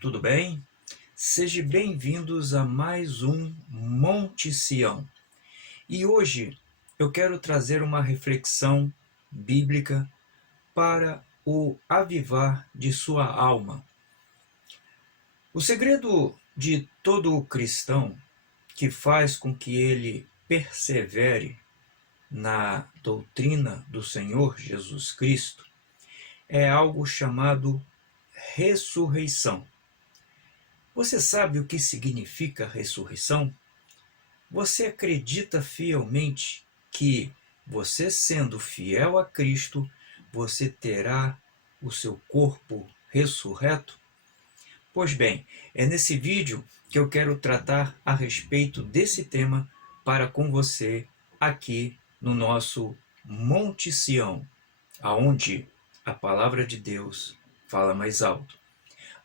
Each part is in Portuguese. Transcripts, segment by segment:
tudo bem? Sejam bem-vindos a mais um Monte Sião. E hoje eu quero trazer uma reflexão bíblica para o avivar de sua alma. O segredo de todo cristão que faz com que ele persevere na doutrina do Senhor Jesus Cristo é algo chamado ressurreição. Você sabe o que significa ressurreição? Você acredita fielmente que você sendo fiel a Cristo, você terá o seu corpo ressurreto? Pois bem, é nesse vídeo que eu quero tratar a respeito desse tema para com você aqui no nosso Monte Sião, aonde a palavra de Deus fala mais alto.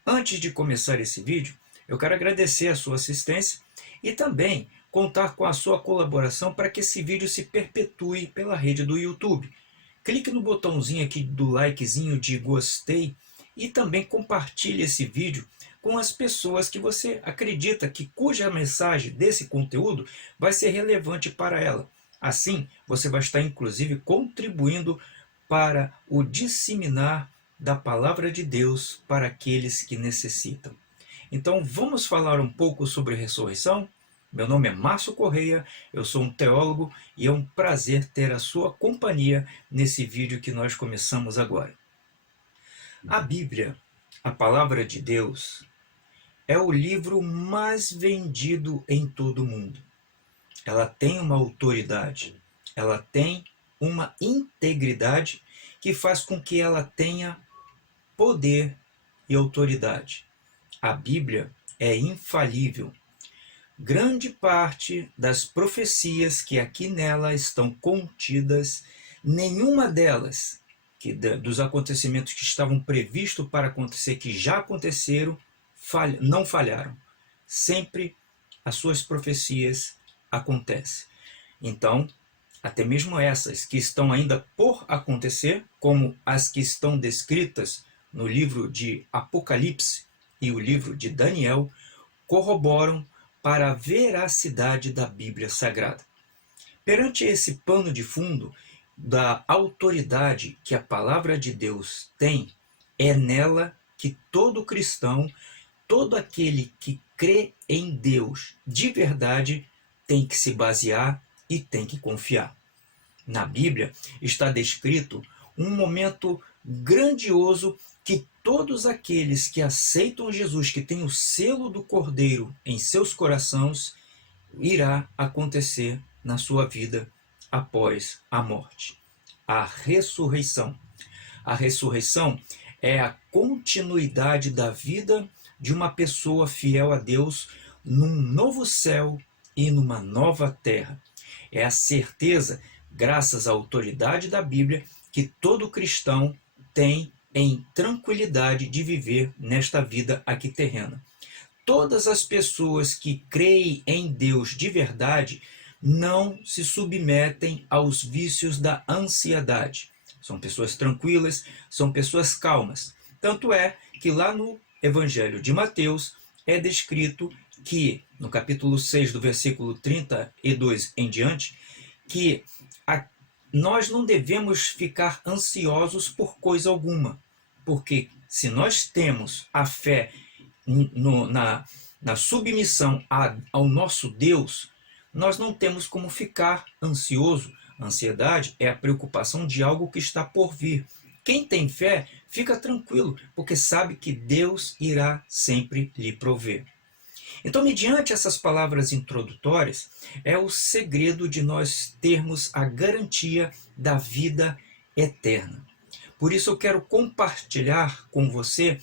Antes de começar esse vídeo, eu quero agradecer a sua assistência e também contar com a sua colaboração para que esse vídeo se perpetue pela rede do YouTube. Clique no botãozinho aqui do likezinho de gostei e também compartilhe esse vídeo com as pessoas que você acredita que cuja mensagem desse conteúdo vai ser relevante para ela. Assim, você vai estar inclusive contribuindo para o disseminar da palavra de Deus para aqueles que necessitam. Então, vamos falar um pouco sobre ressurreição? Meu nome é Márcio Correia, eu sou um teólogo e é um prazer ter a sua companhia nesse vídeo que nós começamos agora. A Bíblia, a palavra de Deus, é o livro mais vendido em todo o mundo. Ela tem uma autoridade, ela tem uma integridade que faz com que ela tenha poder e autoridade. A Bíblia é infalível. Grande parte das profecias que aqui nela estão contidas, nenhuma delas, dos acontecimentos que estavam previstos para acontecer, que já aconteceram, não falharam. Sempre as suas profecias acontecem. Então, até mesmo essas que estão ainda por acontecer, como as que estão descritas no livro de Apocalipse e o livro de Daniel, corroboram para a veracidade da Bíblia Sagrada. Perante esse pano de fundo da autoridade que a palavra de Deus tem, é nela que todo cristão, todo aquele que crê em Deus de verdade, tem que se basear e tem que confiar. Na Bíblia está descrito um momento grandioso que todos aqueles que aceitam Jesus, que têm o selo do Cordeiro em seus corações, irá acontecer na sua vida após a morte. A ressurreição. A ressurreição é a continuidade da vida de uma pessoa fiel a Deus num novo céu e numa nova terra. É a certeza, graças à autoridade da Bíblia, que todo cristão tem em tranquilidade de viver nesta vida aqui terrena. Todas as pessoas que creem em Deus de verdade não se submetem aos vícios da ansiedade. São pessoas tranquilas, são pessoas calmas. Tanto é que lá no Evangelho de Mateus é descrito que, no capítulo 6, do versículo 32 em diante, que nós não devemos ficar ansiosos por coisa alguma, porque se nós temos a fé na submissão ao nosso Deus, nós não temos como ficar ansioso. A ansiedade é a preocupação de algo que está por vir. Quem tem fé fica tranquilo, porque sabe que Deus irá sempre lhe prover. Então, mediante essas palavras introdutórias, é o segredo de nós termos a garantia da vida eterna. Por isso eu quero compartilhar com você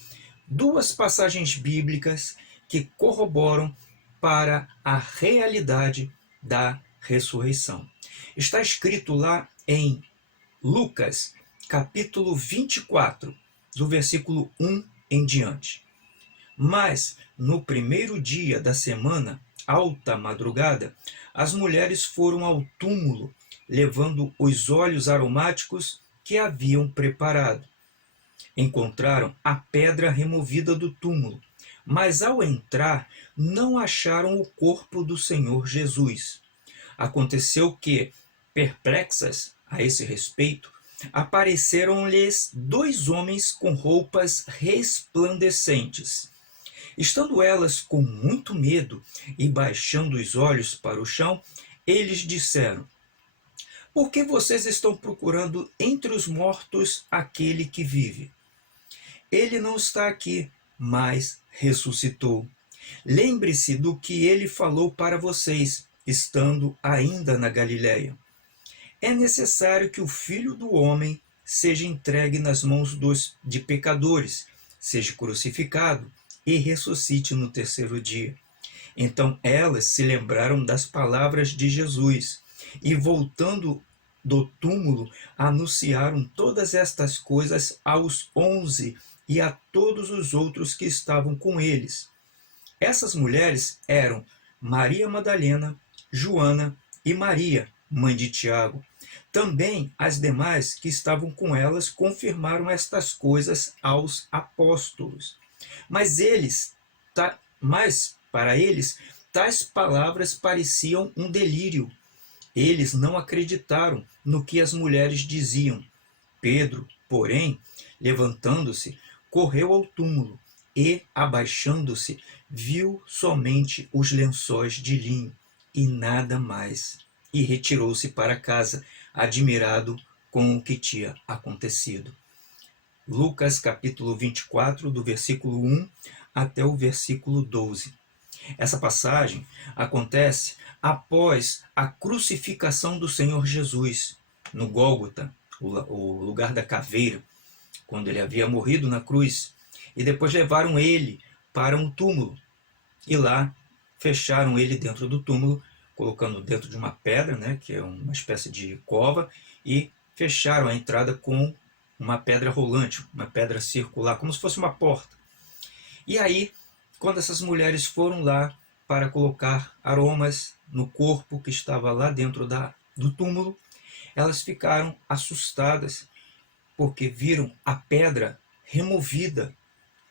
duas passagens bíblicas que corroboram para a realidade da ressurreição. Está escrito lá em Lucas, capítulo 24, do versículo 1 em diante. Mas, no primeiro dia da semana, alta madrugada, as mulheres foram ao túmulo, levando os óleos aromáticos que haviam preparado. Encontraram a pedra removida do túmulo, mas ao entrar não acharam o corpo do Senhor Jesus. Aconteceu que, perplexas a esse respeito, apareceram-lhes dois homens com roupas resplandecentes. Estando elas com muito medo e baixando os olhos para o chão, eles disseram: Por que vocês estão procurando entre os mortos aquele que vive? Ele não está aqui, mas ressuscitou. Lembre-se do que ele falou para vocês, estando ainda na Galiléia. É necessário que o Filho do Homem seja entregue nas mãos de pecadores, seja crucificado e ressuscite no terceiro dia. Então elas se lembraram das palavras de Jesus e, voltando do túmulo, anunciaram todas estas coisas aos 11 e a todos os outros que estavam com eles. Essas mulheres eram Maria Madalena, Joana e Maria, mãe de Tiago. Também as demais que estavam com elas confirmaram estas coisas aos apóstolos. Mas para eles, tais palavras pareciam um delírio. Eles não acreditaram no que as mulheres diziam. Pedro, porém, levantando-se, correu ao túmulo e, abaixando-se, viu somente os lençóis de linho e nada mais. E retirou-se para casa, admirado com o que tinha acontecido. Lucas capítulo 24, do versículo 1 até o versículo 12. Essa passagem acontece após a crucificação do Senhor Jesus no Gólgota, o lugar da caveira, quando ele havia morrido na cruz, e depois levaram ele para um túmulo, e lá fecharam ele dentro do túmulo, colocando dentro de uma pedra, né, que é uma espécie de cova, e fecharam a entrada com uma pedra rolante, uma pedra circular, como se fosse uma porta. E aí, quando essas mulheres foram lá para colocar aromas no corpo que estava lá dentro do túmulo, elas ficaram assustadas, porque viram a pedra removida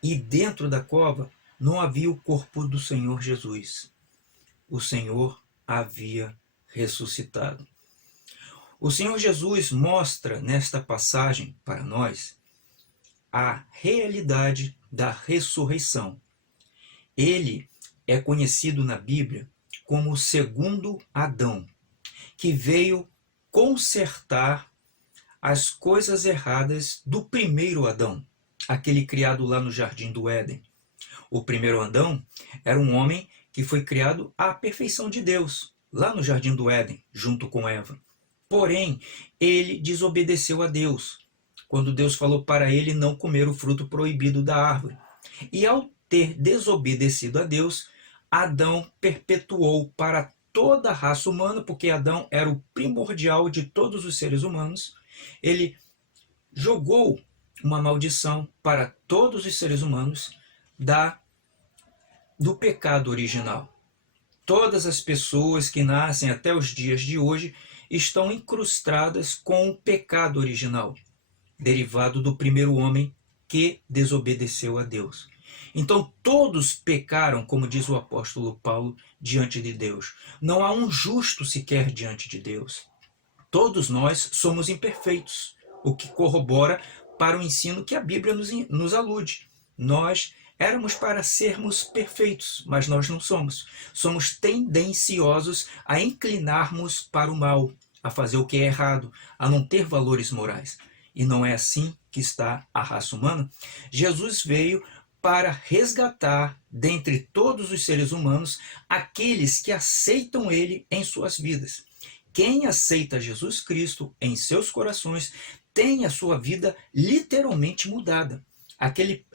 e dentro da cova não havia o corpo do Senhor Jesus. O Senhor havia ressuscitado. O Senhor Jesus mostra nesta passagem para nós a realidade da ressurreição. Ele é conhecido na Bíblia como o segundo Adão, que veio consertar as coisas erradas do primeiro Adão, aquele criado lá no Jardim do Éden. O primeiro Adão era um homem que foi criado à perfeição de Deus, lá no Jardim do Éden, junto com Eva. Porém, ele desobedeceu a Deus, quando Deus falou para ele não comer o fruto proibido da árvore. E ao ter desobedecido a Deus, Adão perpetuou para toda a raça humana, porque Adão era o primordial de todos os seres humanos, ele jogou uma maldição para todos os seres humanos do pecado original. Todas as pessoas que nascem até os dias de hoje estão incrustadas com o pecado original, derivado do primeiro homem que desobedeceu a Deus. Então todos pecaram, como diz o apóstolo Paulo, diante de Deus. Não há um justo sequer diante de Deus. Todos nós somos imperfeitos, o que corrobora para o ensino que a Bíblia nos alude. Nós éramos para sermos perfeitos, mas nós não somos. Somos tendenciosos a inclinarmos para o mal, a fazer o que é errado, a não ter valores morais. E não é assim que está a raça humana. Jesus veio para resgatar, dentre todos os seres humanos, aqueles que aceitam ele em suas vidas. Quem aceita Jesus Cristo em seus corações tem a sua vida literalmente mudada.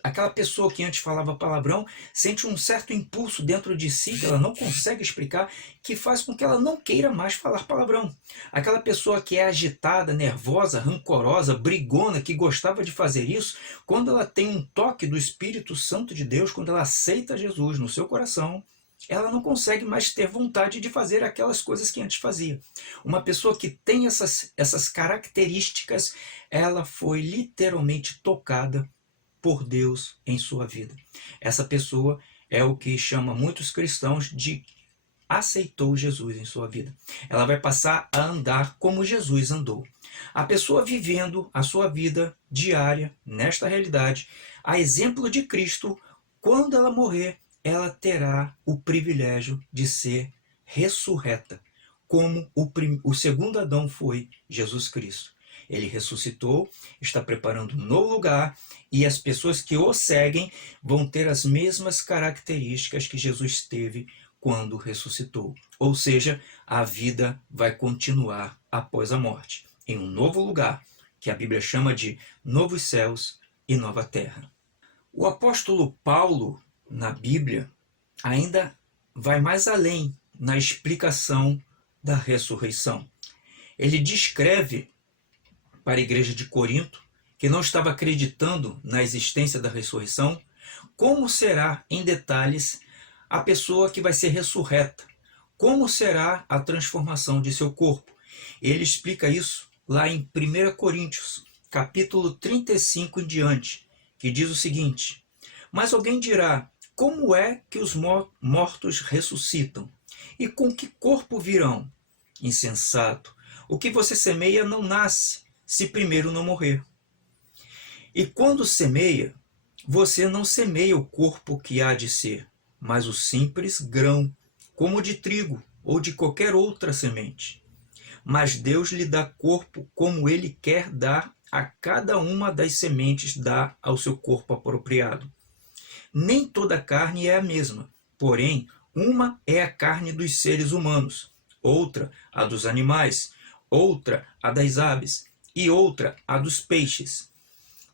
Aquela pessoa que antes falava palavrão sente um certo impulso dentro de si que ela não consegue explicar, que faz com que ela não queira mais falar palavrão. Aquela pessoa que é agitada, nervosa, rancorosa, brigona, que gostava de fazer isso, quando ela tem um toque do Espírito Santo de Deus, quando ela aceita Jesus no seu coração, ela não consegue mais ter vontade de fazer aquelas coisas que antes fazia. Uma pessoa que tem essas características, ela foi literalmente tocada por Deus em sua vida. Essa pessoa é o que chama muitos cristãos de aceitou Jesus em sua vida. Ela vai passar a andar como Jesus andou. A pessoa vivendo a sua vida diária nesta realidade, a exemplo de Cristo, quando ela morrer, ela terá o privilégio de ser ressurreta, como o segundo Adão foi Jesus Cristo. Ele ressuscitou, está preparando um novo lugar e as pessoas que o seguem vão ter as mesmas características que Jesus teve quando ressuscitou. Ou seja, a vida vai continuar após a morte, em um novo lugar, que a Bíblia chama de novos céus e nova terra. O apóstolo Paulo, na Bíblia, ainda vai mais além na explicação da ressurreição. Ele descreve para a igreja de Corinto, que não estava acreditando na existência da ressurreição, como será, em detalhes, a pessoa que vai ser ressurreta, como será a transformação de seu corpo. Ele explica isso lá em 1 Coríntios, capítulo 35 em diante, que diz o seguinte: mas alguém dirá, como é que os mortos ressuscitam? E com que corpo virão? Insensato, o que você semeia não nasce, se primeiro não morrer. E quando semeia, você não semeia o corpo que há de ser, mas o simples grão, como de trigo ou de qualquer outra semente. Mas Deus lhe dá corpo como Ele quer dar a cada uma das sementes, dá ao seu corpo apropriado. Nem toda carne é a mesma, porém, uma é a carne dos seres humanos, outra a dos animais, outra a das aves, e outra a dos peixes.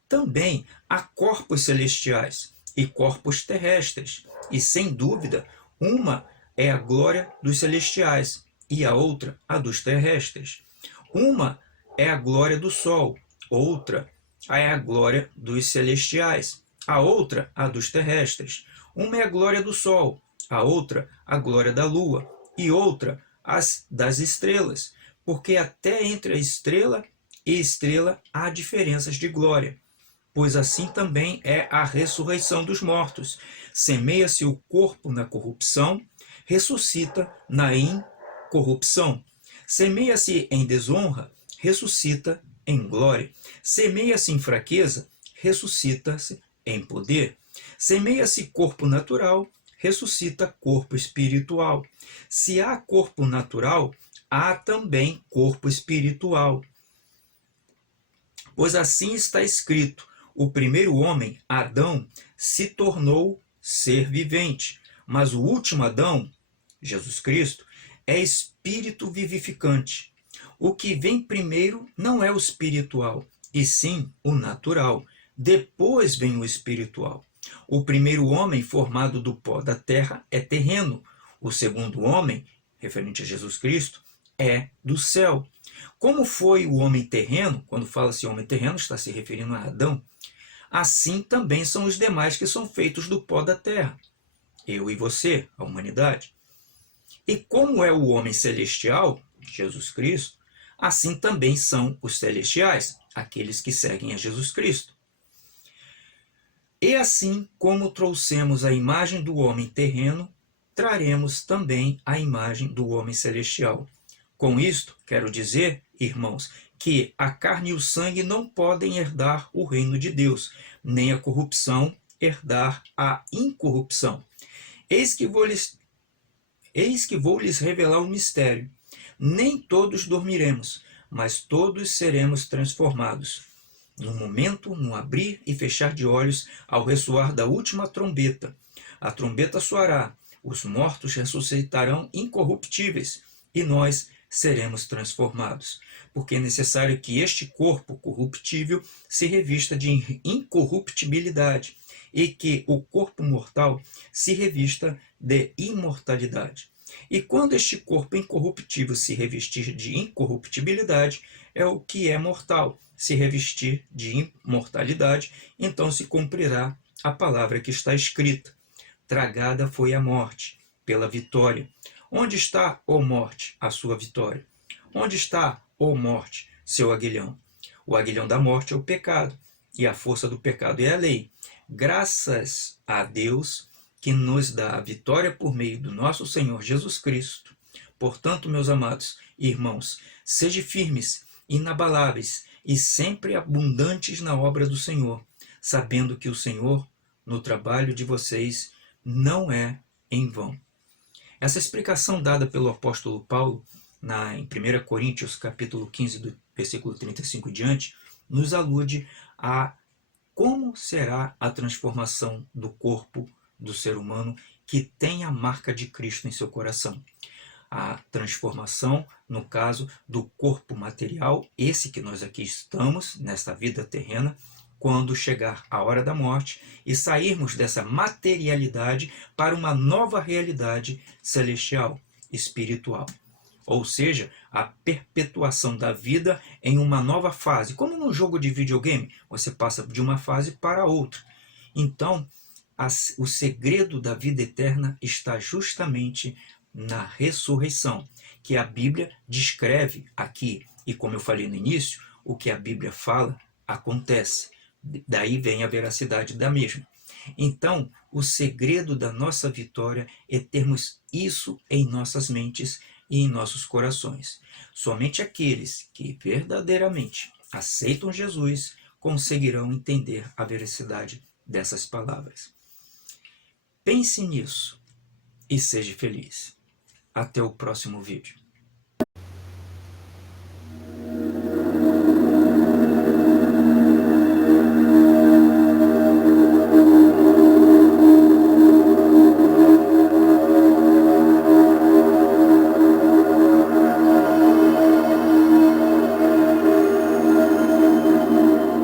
Também há corpos celestiais e corpos terrestres, e sem dúvida, uma é a glória dos celestiais e a outra a dos terrestres. Uma é a glória do sol, outra é a glória dos celestiais, a outra a dos terrestres. Uma é a glória do sol, a outra a glória da lua, e outra as das estrelas, porque até entre a estrela e estrela há diferenças de glória. Pois assim também é a ressurreição dos mortos. Semeia-se o corpo na corrupção, ressuscita na incorrupção. Semeia-se em desonra, ressuscita em glória. Semeia-se em fraqueza, ressuscita-se em poder. Semeia-se corpo natural, ressuscita corpo espiritual. Se há corpo natural, há também corpo espiritual. Pois assim está escrito: o primeiro homem, Adão, se tornou ser vivente, mas o último Adão, Jesus Cristo, é espírito vivificante. O que vem primeiro não é o espiritual, e sim o natural. Depois vem o espiritual. O primeiro homem, formado do pó da terra, é terreno. O segundo homem, referente a Jesus Cristo, é do céu. Como foi o homem terreno, quando fala-se homem terreno, está se referindo a Adão, assim também são os demais que são feitos do pó da terra. Eu e você, a humanidade. E como é o homem celestial, Jesus Cristo, assim também são os celestiais, aqueles que seguem a Jesus Cristo. E assim como trouxemos a imagem do homem terreno, traremos também a imagem do homem celestial. Com isto, quero dizer, irmãos, que a carne e o sangue não podem herdar o reino de Deus, nem a corrupção herdar a incorrupção. Eis que vou lhes revelar um mistério. Nem todos dormiremos, mas todos seremos transformados. Num momento, num abrir e fechar de olhos, ao ressoar da última trombeta. A trombeta soará, os mortos ressuscitarão incorruptíveis, e nós seremos transformados. Porque é necessário que este corpo corruptível se revista de incorruptibilidade, e que o corpo mortal se revista de imortalidade. E quando este corpo incorruptível se revestir de incorruptibilidade, é o que é mortal. Se revestir de imortalidade, então se cumprirá a palavra que está escrita: tragada foi a morte pela vitória. Onde está, ó morte, a sua vitória? Onde está, ó morte, seu aguilhão? O aguilhão da morte é o pecado, e a força do pecado é a lei. Graças a Deus que nos dá a vitória por meio do nosso Senhor Jesus Cristo. Portanto, meus amados irmãos, sede firmes, inabaláveis e sempre abundantes na obra do Senhor, sabendo que o Senhor, no trabalho de vocês, não é em vão. Essa explicação dada pelo apóstolo Paulo em 1 Coríntios capítulo 15, do versículo 35 em diante, nos alude a como será a transformação do corpo do ser humano que tem a marca de Cristo em seu coração. A transformação, no caso, do corpo material, esse que nós aqui estamos, nesta vida terrena, quando chegar a hora da morte e sairmos dessa materialidade para uma nova realidade celestial, espiritual. Ou seja, a perpetuação da vida em uma nova fase. Como num jogo de videogame, você passa de uma fase para outra. Então, o segredo da vida eterna está justamente na ressurreição, que a Bíblia descreve aqui. E como eu falei no início, o que a Bíblia fala acontece. Daí vem a veracidade da mesma. Então, o segredo da nossa vitória é termos isso em nossas mentes e em nossos corações. Somente aqueles que verdadeiramente aceitam Jesus conseguirão entender a veracidade dessas palavras. Pense nisso e seja feliz. Até o próximo vídeo.